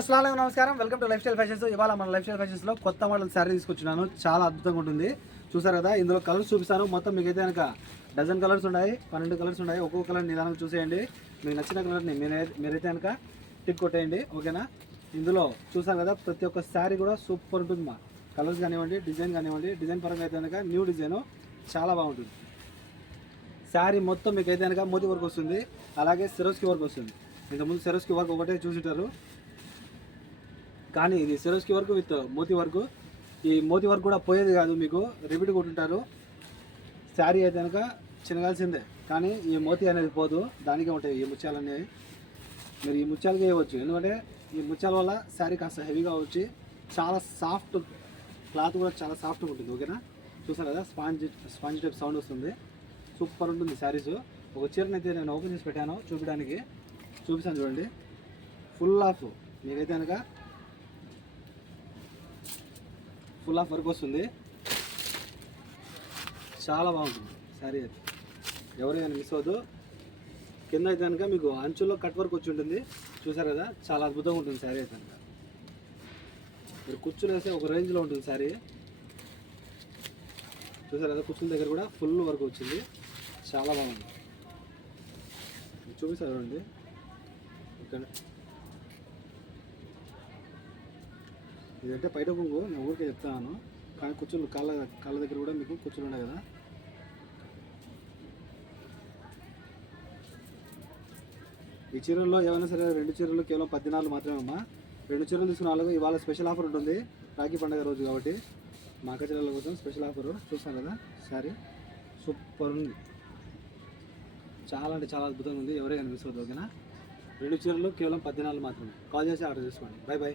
అస్సలాము నమస్కారం, welcome to life style fashions. ఇవాళ మన లైఫ్ స్టైల్ ఫ్యాషన్స్లో కొత్త మోడల్ శారీ తీసుకొచ్చినాను. చాలా అద్భుతంగా ఉంటుంది. చూసారు కదా, ఇందులో కలర్స్ చూపిస్తాను. మొత్తం మీకు అయితే కనుక డజన్ కలర్స్ ఉన్నాయి, 12 కలర్స్ ఉన్నాయి. ఒక్కొక్క కలర్ నిదానంగా చూసేయండి. మీకు నచ్చిన కలర్ని మీరైతే కనుక టిక్ కొట్టేయండి, ఓకేనా. ఇందులో చూసారు కదా, ప్రతి ఒక్క శారీ కూడా సూపర్ ఉంటుంది. మా కలర్స్ కానివ్వండి, డిజైన్ కానివ్వండి, డిజైన్ పరంగా అయితే కనుక న్యూ డిజైన్ చాలా బాగుంటుంది. శారీ మొత్తం మీకు అయితే కనుక మోతీ వర్క్ వస్తుంది, అలాగే సిరోస్కి వర్క్ వస్తుంది. ఇంతకుముందు సిరోస్కి వర్క్ ఒకటే చూసింటారు, కానీ ఇది సిరోస్కి వర్క్ విత్ మోతీ వర్క్. ఈ మోతీ వర్క్ కూడా పోయేది కాదు, మీకు రిపీట్ కొట్టుంటారు. శారీ అయితే కనుక చినగాల్సిందే, కానీ ఈ మోతీ అనేది పోదు, దానికే ఉంటాయి ఈ ముత్యాలు అనేవి. మీరు ఈ ముత్యాలకే వేయవచ్చు, ఎందుకంటే ఈ ముత్యాల వల్ల శారీ కాస్త హెవీగా వచ్చి చాలా సాఫ్ట్, క్లాత్ కూడా చాలా సాఫ్ట్గా ఉంటుంది, ఓకేనా. చూసారు కదా, స్పాంజ్ టైప్ సౌండ్ వస్తుంది, సూపర్ ఉంటుంది శారీస్. ఒక చీరని అయితే నేను ఓపెన్ చేసి పెట్టాను చూపిస్తాను చూడండి. ఫుల్ ఆఫ్ మీకైతే కనుక ఫుల్ ఆఫ్ వర్క్ వస్తుంది, చాలా బాగుంటుంది శారీ అయితే. ఎవరైనా మిస్ అవ్వద్దు. కింద అయితే కనుక మీకు అంచుల్లో కట్ వర్క్ వచ్చి ఉంటుంది, చూసారు కదా, చాలా అద్భుతంగా ఉంటుంది శారీ అయితే కనుక. మీరు కుచ్చులు వేస్తే ఒక రేంజ్లో ఉంటుంది శారీ. చూసారు కదా, కుచ్చుల దగ్గర కూడా ఫుల్ వర్క్ వచ్చింది, చాలా బాగుంది. చూపిస్తారు చూడండి ఇక్కడ. ఇదంటే బయట కొంగు, నేను ఊరికే చెప్తాను, కానీ కుచ్చులు కాళ్ళ దగ్గర కూడా మీకు కుచ్చులు ఉన్నాయి కదా. ఈ చీరల్లో ఏమైనా సరే 2 చీరలు కేవలం 14 మాత్రమే అమ్మా. 2 చీరలు తీసుకున్న ఇవాళ స్పెషల్ ఆఫర్ ఉంటుంది, రాఖీ పండుగ రోజు కాబట్టి. మా అక్క చీరల కోసం స్పెషల్ ఆఫర్ చూస్తాను కదా. శారీ సూపర్ ఉంది, చాలా అంటే చాలా అద్భుతంగా ఉంది. ఎవరే కనిపిస్తుంది, ఓకేనా. 2 చీరలు కేవలం 14 మాత్రమే. కాల్ చేసి ఆర్డర్ చేసుకోండి. బై.